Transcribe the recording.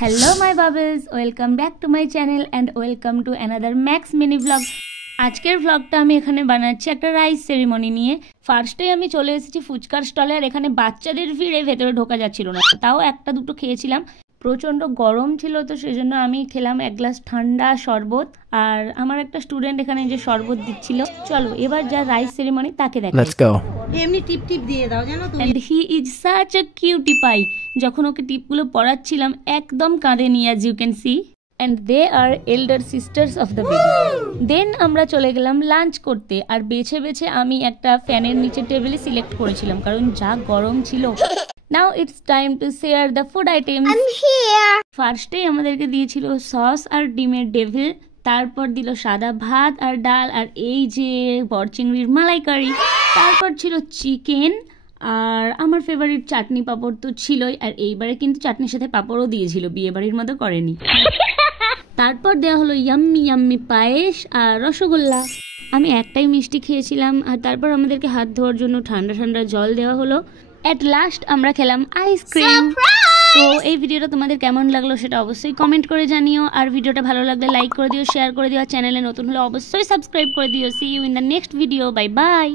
Hello my bubbles, welcome back to my channel and welcome to another Max mini vlog. আজকের ব্লগটা আমি এখানে বানাচ্ছি একটা রাইস সেরিমনি নিয়ে। ফার্স্টে আমি চলে এসেছি ফুচকার স্টলে, আর এখানে বাচ্চাদের ভিড়ে ভেতরে ঢোকা যাচ্ছিল না, তাও একটা দুটো খেয়েছিলাম। প্রচণ্ড গরম ছিল, তো সেজন্য আমি খেলাম এক গ্লাস ঠান্ডা শরবত, আর আমার একটা স্টুডেন্ট এখানে যে শরবত দিচ্ছিল। চলো এবার যা রাইস সেরিমনি তাকে দেখাই। Let's go. এমনি টিপ টিপ দিয়ে দাও জানো তো। And he is such a cutie pie. যখন ওকে টিপগুলো পড়াচ্ছিলাম একদম কাঁদেনি, as you can see. and they are elder sisters of the baby. Then আমরা চলে গেলাম লাঞ্চ করতে, আর বেছে বেছে আমি একটা ফ্যানের নিচে টেবিলে সিলেক্ট করেছিলাম কারণ যা গরম ছিল। Now it's time to share the food items. I'm here. ফার্স্টেই আমাদেরকে দিয়েছিল সস আর ডিমের ডেভিল, তারপর দিল সাদা ভাত আর ডাল, আর এই যে বরচিংড়ির মালাইকারি, তারপর ছিল চিকেন, আর আমার ফেভারিট চাটনি পাঁপড় তো ছিলই, আর এইবারে কিন্তু চাটনির সাথে পাঁপড়ও দিয়েছিল, বিয়ে বাড়ির মতো করেনি। তারপর দেওয়া হলো ইয়াম্মি ইয়াম্মি পায়েস আর রসগোল্লা। আমি একটাই মিষ্টি খেয়েছিলাম, আর তারপর আমাদেরকে হাত ধোয়ার জন্য ঠান্ডা ঠান্ডা জল দেওয়া হলো। এট লাস্ট আমরা খেলাম আইসক্রিম। তো এই ভিডিওটা তোমাদের কেমন লাগলো সেটা অবশ্যই কমেন্ট করে জানিও, আর ভিডিওটা ভালো লাগলে লাইক করে দিও, শেয়ার করে দিও, চ্যানেলে নতুন হলে অবশ্যই সাবস্ক্রাইব করে দিও। See you in the next video, bye by.